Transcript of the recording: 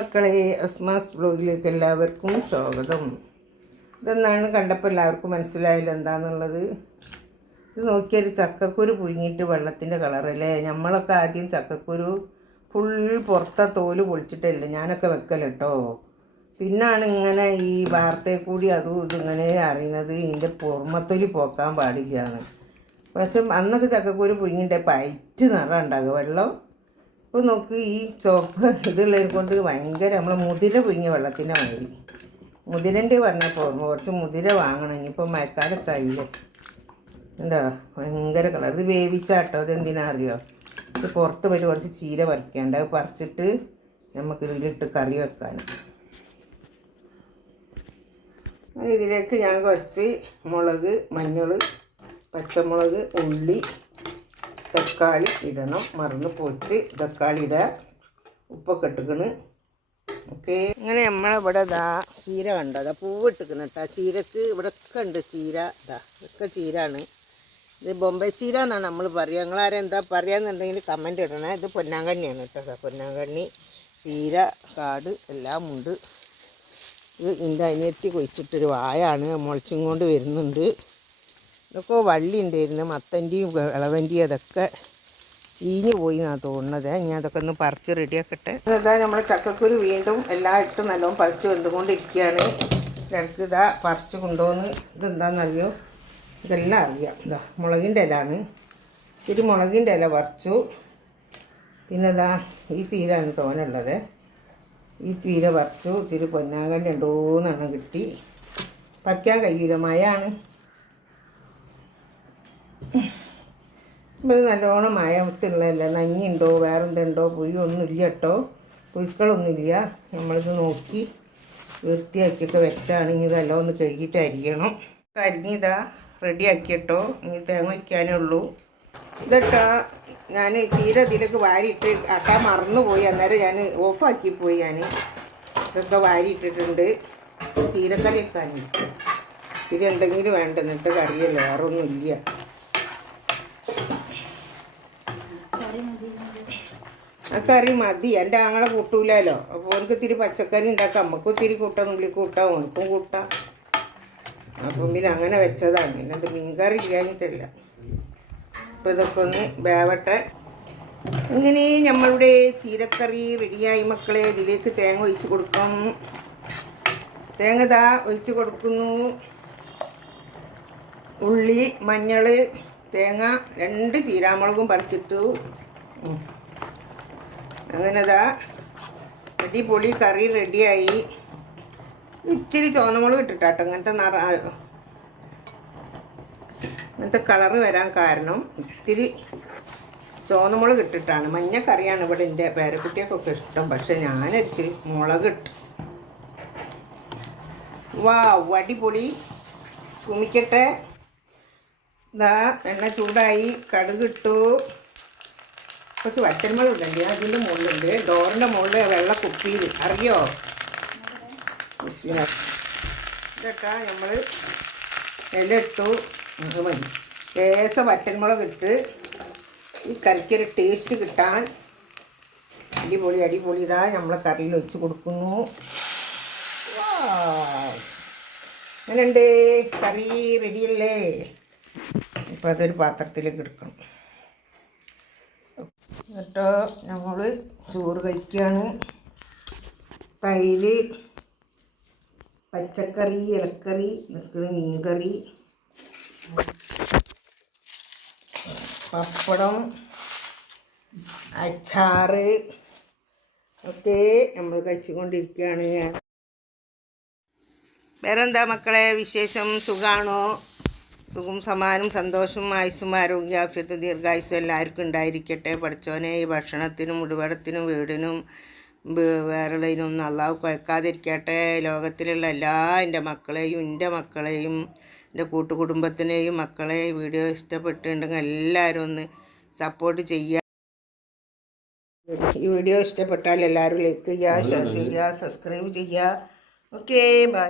മക്കളെ, അസ്മാസ് ബ്ലോഗിലേക്ക് എല്ലാവർക്കും സ്വാഗതം. ഇതെന്നാണ് കണ്ടപ്പോൾ എല്ലാവർക്കും മനസ്സിലായില്ല എന്താണെന്നുള്ളത്. ഇത് നോക്കിയൊരു ചക്കക്കുരു പുഴുങ്ങിയിട്ട് വെള്ളത്തിൻ്റെ കളറല്ലേ. നമ്മളൊക്കെ ആദ്യം ചക്കക്കുരു ഫുൾ പുറത്തെ തോല് പൊളിച്ചിട്ടല്ലേ ഞാനൊക്കെ വെക്കൽ കേട്ടോ. പിന്നാണ് ഇങ്ങനെ ഈ വാർത്തയിൽ കൂടി അതും ഇതിങ്ങനെ അറിയുന്നത് ഇതിൻ്റെ പുറമത്തൊലി പോക്കാൻ പാടില്ലാന്ന്. പക്ഷെ അന്നൊക്കെ ചക്കക്കുരു പുഴുങ്ങിൻ്റെ പയറ്റ് നിറം ഉണ്ടാകുക വെള്ളം. ഇപ്പോൾ നോക്ക്, ഈ ചുവപ്പ് ഇതുള്ളതിനെ കൊണ്ട് ഭയങ്കര നമ്മൾ മുതിര പുഴുങ്ങിയ വെള്ളത്തിൻ്റെ മാതിരി. മുതിരൻ്റെ പറഞ്ഞപ്പോൾ കുറച്ച് മുതിര വാങ്ങണം. ഇനിയിപ്പോൾ മഴക്കാലൊക്കെ ആയില്ലേ. എന്താ ഭയങ്കര കളർ. ഇത് വേവിച്ചാട്ടോ. ഇതെന്തിനാ അറിയോ? ഇത് പുറത്ത് വരെ കുറച്ച് ചീര പറിക്കാണ്ട് അത് പറിച്ചിട്ട് നമുക്ക് ഇതിലിട്ട് കറി വെക്കാനും. ഇതിലേക്ക് ഞാൻ കുറച്ച് മുളക്, മഞ്ഞൾ, പച്ചമുളക്, ഉള്ളി, തക്കാളി ഇടണം. മറന്ന് പോച്ച് തക്കാളി ഇടുക. ഉപ്പൊക്കെ ഇട്ടിക്കണ്. ഓക്കെ. അങ്ങനെ നമ്മളിവിടെ ഇതാ ചീര കണ്ടോ, അതാ പൂവിട്ടിക്കണം കേട്ടോ. ചീരക്ക് ഇവിടെയൊക്കെ ഉണ്ട് ചീര. ഇതാ ഇതൊക്കെ ചീരാണ്. ഇത് ബൊമ്പെ ചീര എന്നാണ് നമ്മൾ പറയുക. നിങ്ങളാരും എന്താ പറയുകയെന്നുണ്ടെങ്കിൽ കമൻറ്റ് ഇടണേ. ഇത് പൊന്നാങ്കണ്ണിയാണ് കേട്ടോ. പൊന്നാങ്കണ്ണി, ചീര, കാട് എല്ലാം ഉണ്ട്. ഇത് എൻ്റെ അനിയത്തി കുഴിച്ചിട്ടൊരു വായാണ്, മുളച്ചും കൊണ്ട് വരുന്നുണ്ട്. ഇതൊക്കെ വള്ളി ഉണ്ടായിരുന്നു. മത്തൻ്റെയും ഇളവൻ്റെയും അതൊക്കെ ചീഞ്ഞ് പോയി എന്നാണ് തോന്നുന്നത്. ഞാൻ അതൊക്കെ ഒന്ന് പറിച്ച് റെഡിയാക്കട്ടെ. ഇതാ നമ്മൾ ചക്കക്കുരു വീണ്ടും എല്ലാം ഇട്ട് നല്ലോണം പറിച്ച് വെന്തുകൊണ്ടിരിക്കുകയാണ്. ഇടയ്ക്ക് ഇതാ പറിച്ച് കൊണ്ടുവന്ന് ഇതെന്താണെന്നറിയോ, ഇതെല്ലാം അറിയാം. ഇതാ മുളകിൻ്റെ ഇലയാണ്. ഇത്തിരി മുളകിൻ്റെ ഇല പറിച്ചു. പിന്നെ ഇതാ ഈ ചീരയാണ് തോനുള്ളത്. ഈ ചീര പറിച്ചു. ഇത്തിരി പൊന്നാങ്കണ്ണി 2 എണ്ണം കിട്ടി. പറിക്കാൻ കഴിയില്ല, മഴയാണ്. ഇത് നല്ലോണം മയത്തുള്ളതല്ല. നഞ്ഞുണ്ടോ വേറെ എന്തുണ്ടോ പുയ്യൊന്നുമില്ല കേട്ടോ. പുഴുക്കളൊന്നുമില്ല. നമ്മളിത് നോക്കി വൃത്തിയാക്കിയൊക്കെ വെച്ചാണെങ്കിൽ ഇതെല്ലാം ഒന്ന് കഴുകിയിട്ട് അരിയണം. അരിഞ്ഞിതാ റെഡിയാക്കിയിട്ടോ. ഇനി തേങ്ങ വയ്ക്കാനേ ഉള്ളൂ. ഇതട്ടാ ഞാൻ ചീര ഇതിലേക്ക് വാരിയിട്ട് ആട്ടാൻ മറന്നുപോയി. അന്നേരം ഞാൻ ഓഫാക്കിപ്പോയി. ഞാൻ ഇതൊക്കെ വാരിയിട്ടിട്ടുണ്ട്. ചീരക്കറി വെക്കാൻ ഇത് എന്തെങ്കിലും വേണ്ട. എന്നിട്ട് കറിയല്ല, വേറെ ഒന്നുമില്ല. ആ കറി മതി. എൻ്റെ ആങ്ങളെ കൂട്ടൂലല്ലോ. അപ്പോൾ ഓനക്ക് ഇത്തിരി പച്ചക്കറി ഉണ്ടാക്കാം. നമുക്കും ഇത്തിരി കൂട്ടാം, ഉള്ളി കൂട്ടാം, ഓനക്കും കൂട്ടാം. അപ്പം പിന്നെ അങ്ങനെ വെച്ചതാണ്. എന്നിട്ട് മീൻകറി ചെയ്യാനിട്ടില്ല. അപ്പോൾ ഇതൊക്കെ ഒന്ന് വേവട്ടെ. ഇങ്ങനെ നമ്മളുടെ ചീരക്കറി റെഡിയായി മക്കളെ. ഇതിലേക്ക് തേങ്ങ ഒഴിച്ച് കൊടുക്കണം. തേങ്ങ ഇതാ ഒഴിച്ച് കൊടുക്കുന്നു. ഉള്ളി, മഞ്ഞൾ, തേങ്ങ, 2 ചീരാമുളകും പറിച്ചിട്ടു. അങ്ങനെ ഇതാ അടിപൊളി കറി റെഡിയായി. ഇച്ചിരി ചുവന്നമുളക് ഇട്ടിട്ടാട്ടോ ഇങ്ങനത്തെ കളറ് വരാൻ കാരണം. ഇത്തിരി ചുവന്നമുളക് ഇട്ടിട്ടാണ്. മഞ്ഞക്കറിയാണ് ഇവിടെ എൻ്റെ പേരക്കുട്ടിയൊക്കെ ഇഷ്ടം. പക്ഷെ ഞാനൊരിത്തിരി മുളക് ഇട്ടു. വാ അടിപൊളി. കുമിക്കട്ടെ. ഇതാ എണ്ണ ചൂടായി. കടുക് ഇട്ടു. കുറച്ച് വറ്റൽമുളക് ഇടണ്ടേ. അതിൻ്റെ മുകളിലുണ്ട്. ഡോറിൻ്റെ മുകളിൽ വെള്ള കുപ്പിയിൽ അറിയോ. ഇതൊക്കെ നമ്മൾ ഇല ഇട്ടു. അത് മതി. വറ്റൽമുളക് ഇട്ട് ഈ കറിക്കൊരു ടേസ്റ്റ് കിട്ടാൻ അടിപൊളി അടിപൊളി. ഇതാ നമ്മളെ കറിയിൽ ഒഴിച്ച് കൊടുക്കുന്നു. അങ്ങനെയുണ്ട്. കറി റെഡിയല്ലേ. ഇപ്പോൾ അതൊരു പാത്രത്തിലേക്ക് എടുക്കണം എന്നിട്ടോ നമ്മൾ ചോറ് കഴിക്കുകയാണ്. തൈര്, പച്ചക്കറി, ഇലക്കറി, മീൻകറി, പപ്പടം, അച്ചാറ് ഒക്കെ നമ്മൾ കഴിച്ചുകൊണ്ടിരിക്കുകയാണ്. വേറെന്താ മക്കളെ വിശേഷം? സുഖമാണോ? സുഖം, സമാനം, സന്തോഷം, ആയുസ്സും ആരോഗ്യാഫ്യത്ത് ദീർഘായുസ്സും എല്ലാവർക്കും ഉണ്ടായിരിക്കട്ടെ. പഠിച്ചോനെ ഈ ഭക്ഷണത്തിനും ഉടുപടത്തിനും വീടിനും വേറെയുള്ളതിനൊന്നും അള്ളാഹു കുഴക്കാതിരിക്കട്ടെ. ലോകത്തിലുള്ള എല്ലാ എൻ്റെ മക്കളെയും എൻ്റെ കൂട്ടുകുടുംബത്തിനെയും മക്കളെ വീഡിയോ ഇഷ്ടപ്പെട്ടിട്ടുണ്ടെങ്കിൽ എല്ലാവരും ഒന്ന് സപ്പോർട്ട് ചെയ്യുക. ഈ വീഡിയോ ഇഷ്ടപ്പെട്ടാൽ എല്ലാവരും ലൈക്ക് ചെയ്യുക, ഷെയർ ചെയ്യുക, സബ്സ്ക്രൈബ് ചെയ്യുക. Okay, by.